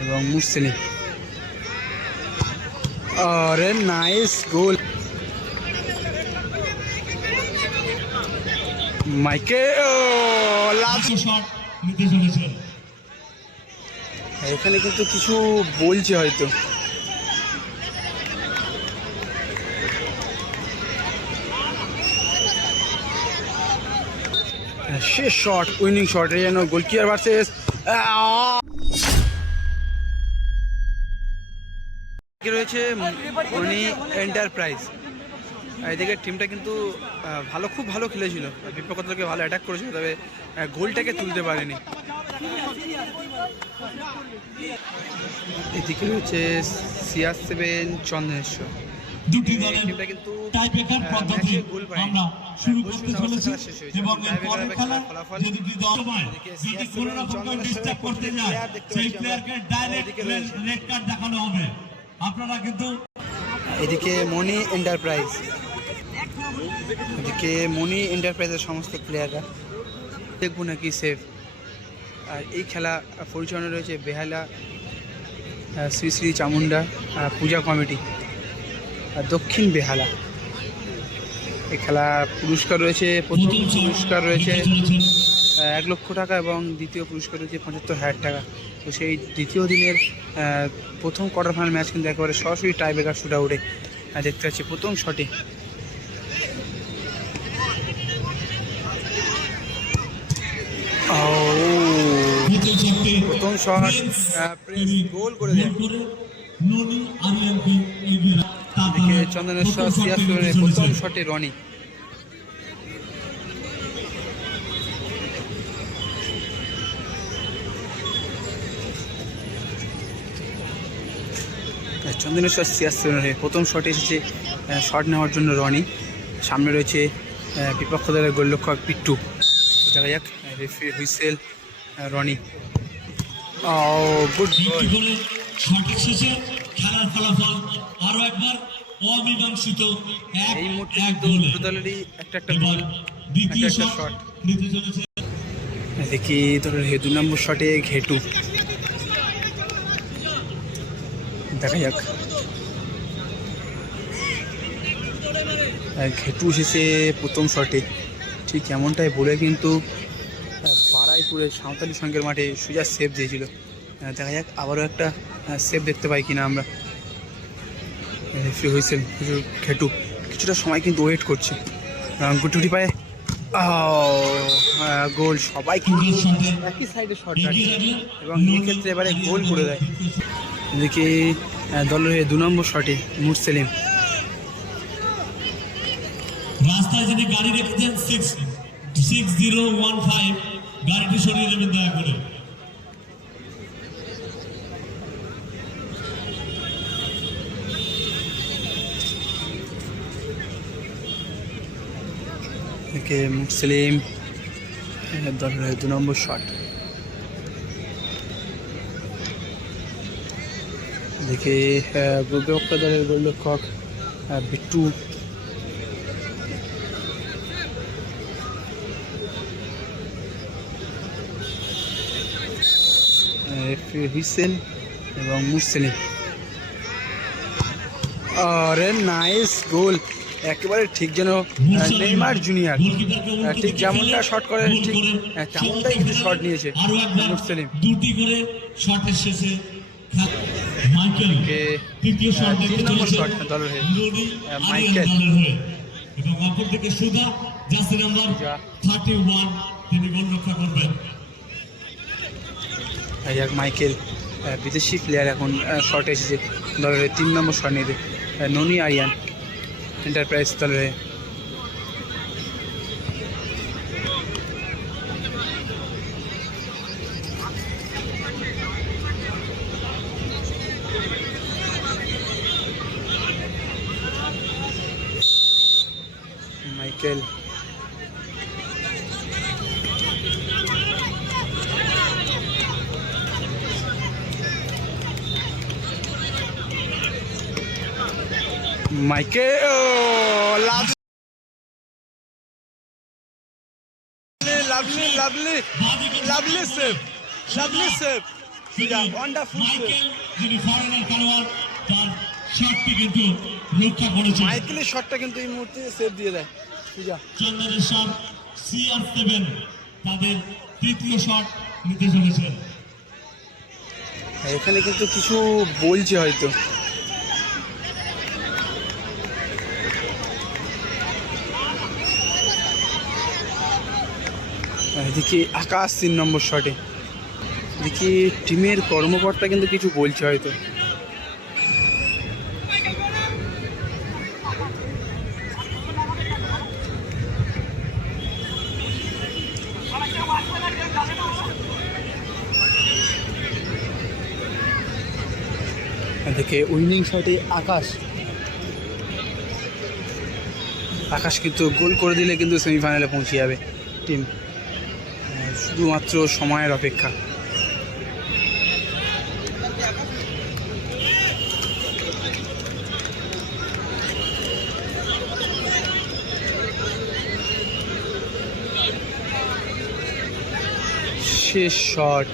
এবং মুসলিম। আরে নাইস গোল মাইকে। এখানে কিন্তু কিছু বলছে হয়তো। শেষ শট, উইনিং শট, এই যেন গোলকিপার ভার্সেস রয়েছে মনি এন্টারপ্রাইজ। এদিকে টিমটা কিন্তু খুব ভালো খেলেছিল, বিপক্ষ দলকে ভালো অ্যাটাক করেছিল, তবে গোলটাকে তুলতে পারেনি। এদিকে রয়েছে CR7 চন্দনেশ্বর। টিমটা কিন্তু ম্যাচে গোল পায়নি, শেষ হয়েছে ফলাফল। এদিকে মনি এন্টারপ্রাইজের সমস্ত প্লেয়াররা দেখবো নাকি সেফ। আর এই খেলা পরিচালনা রয়েছে বেহালা শ্রী শ্রী চামুন্ডা পূজা কমিটি দক্ষিণ বেহালা। এই খেলা পুরস্কার রয়েছে, প্রথম পুরস্কার রয়েছে 1 লক্ষ টাকা এবং দ্বিতীয় পুরস্কার রয়েছে 75,000 টাকা। তো সেই দ্বিতীয় দিনের প্রথম কোয়ার্টার ফাইনাল ম্যাচ কিন্তু একেবারে সরাসরি টাইব্রেকার শুট আউটে দেখতে পাচ্ছি। প্রথম শটে প্রথম শট প্রিন্স গোল করে দেয়। চন্দনেশ্বর CR7 প্রথম শটে রনি। চন্দনেশ্বর CR7 প্রথম শটে এসেছে শট নেওয়ার জন্য রনি। সামনে রয়েছে বিপক্ষ দলের গোলরক্ষক পিট্টু। দেখা যাক referee whistle Roni. Good goal. এই মুহূর্তে কিন্তু দুটো দলেরই একটা গোল, একটা শট। দেখি ধরো 2 নম্বর শটে ঘেটু। দেখা যাক ঘেটু এসেছে প্রথম শটে, ঠিক এমনটাই বলে কিন্তু বারাইপুরের সাঁওতালি সংঘের মাঠে সুজা সেভ দিয়েছিল। দেখা যাক আবারও একটা সেভ দেখতে পাই কিনা আমরা। রেফারি হুইসেল ঘেটু কিছুটা সময় কিন্তু ওয়েট করছে, গুটি পায়ে গোল। সবাই কিন্তু একই সাইডে শট রাখে এবং এক্ষেত্রে এবারে গোল করে দেয়। এদিকে দলের 2 নম্বর শটে মুরসেলিম। রাস্তায় যদি গাড়ি রেখেছেন 6015 গাড়িটি সরিয়ে নেবেন দয়া করে। এদিকে মুরসেলিম দলের 2 নম্বর শট। দেখে বিপক্ষ দলের গোলরক্ষক বিট্টু। হুইসেল এবং মুরসেলিম। আরে নাইস গোল, একেবারে ঠিক যেন নেইমার জুনিয়র, ঠিক যেমনটা শট করে ঠিক তেমনটাই কিন্তু শট নিয়েছে মুরসেলিম। দুটি করে শটের শেষে মাইকেল 3 নম্বর শট দলের হয়ে মাইকেল এবং অপরদিকে সুধা জার্সি নাম্বার 31 তিনি গোল রক্ষা করবেন। মাইকেল বিদেশি প্লেয়ার এখন শট এসেছে দলের 3 নম্বর শট নিতে। ননি আরিয়ান এন্টারপ্রাইজ দলের Michael. Michael, oh, lovely save. Lovely save সুজা, ওয়ান্ডারফুল সেভ। মাইকেল যিনি ফরেনার খেলোয়াড় তার শটটি কিন্তু রক্ষা করেছে। মাইকেলের শটটা কিন্তু এই মুহূর্তে সেভ দিয়ে দেয় সুজা। চন্দনেশ্বর CR7 তাদের তৃতীয় শট নিতে চলেছেন। এখানে কিন্তু কিছু বলছে হয়তো। এদিকে আকাশ 3 নম্বর শটে, এদিকে টিমের কর্মকর্তা কিন্তু কিছু বলছে হয়তো। এদিকে উইনিং শটে আকাশ কিন্তু গোল করে দিলে কিন্তু সেমিফাইনালে পৌঁছে যাবে টিম। শুধুমাত্র সময়ের অপেক্ষা। শেষ শট,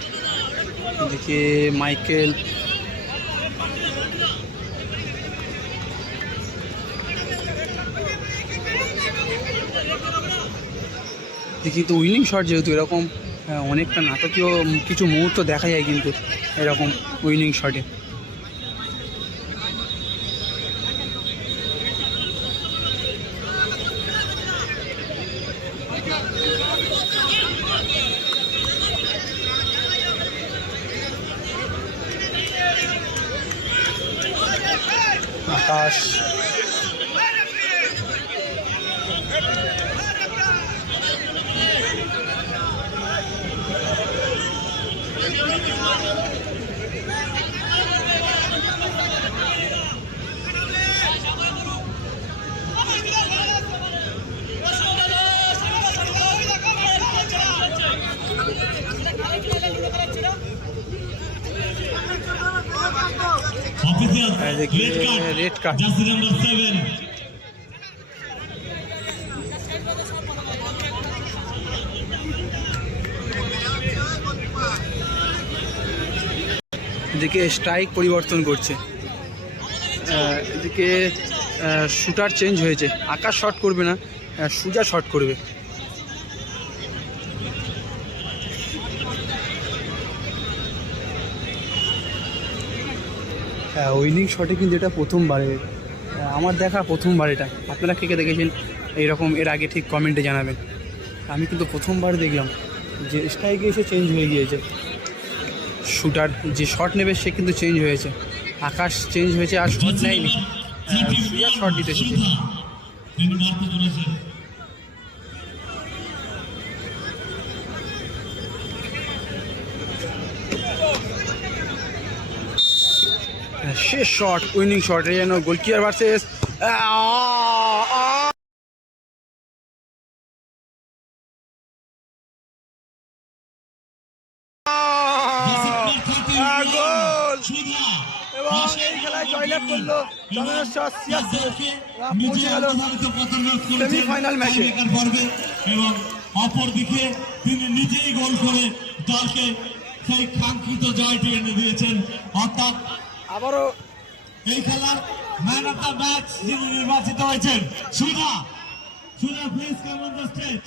এদিকে মাইকেল কিন্তু উইনিং শট, যেহেতু এরকম অনেকটা নাটকীয় কিছু মুহূর্ত দেখা যায় কিন্তু এরকম উইনিং শটে। আকাশ রেড কার্ড। জার্সি নাম্বার 7 এদিকে স্ট্রাইক পরিবর্তন করছে, এদিকে শুটার চেঞ্জ হয়েছে। আকাশ শট করবে না, সুজা শট করবে। উইনিং শটে কিন্তু এটা প্রথমবারে, আমার দেখা প্রথমবার এটা। আপনারা কে কে দেখেছেন এইরকম এর আগে ঠিক কমেন্টে জানাবেন। আমি কিন্তু প্রথমবার দেখলাম যে স্ট্রাইকে এসে চেঞ্জ হয়ে গিয়েছে। শুটার যে শট নেবে সে কিন্তু চেঞ্জ হয়েছে, আকাশ চেঞ্জ হয়েছে আর শট নেয়নি, সুজা শট দিতে এসেছে। তিনি মারতে চলেছেন। শেষ শট, উইনিং শট, এই যেন গোলকিপার ভার্সেস গোল, এবং এই খেলায় জয়লাভ করলো চন্দনেশ্বর CR7, পৌঁছে গেল সেমিফাইনাল ম্যাচে। এবং অপরদিকে তিনি নিজেই গোল করে দলকে সেই কাঙ্ক্ষিত জয়টি এনে দিয়েছেন। অর্থাৎ আবারও এই খেলার ম্যান অফ দ্য ম্যাচ যিনি নির্বাচিত হয়েছেন Suja. Suja, please come on the stage.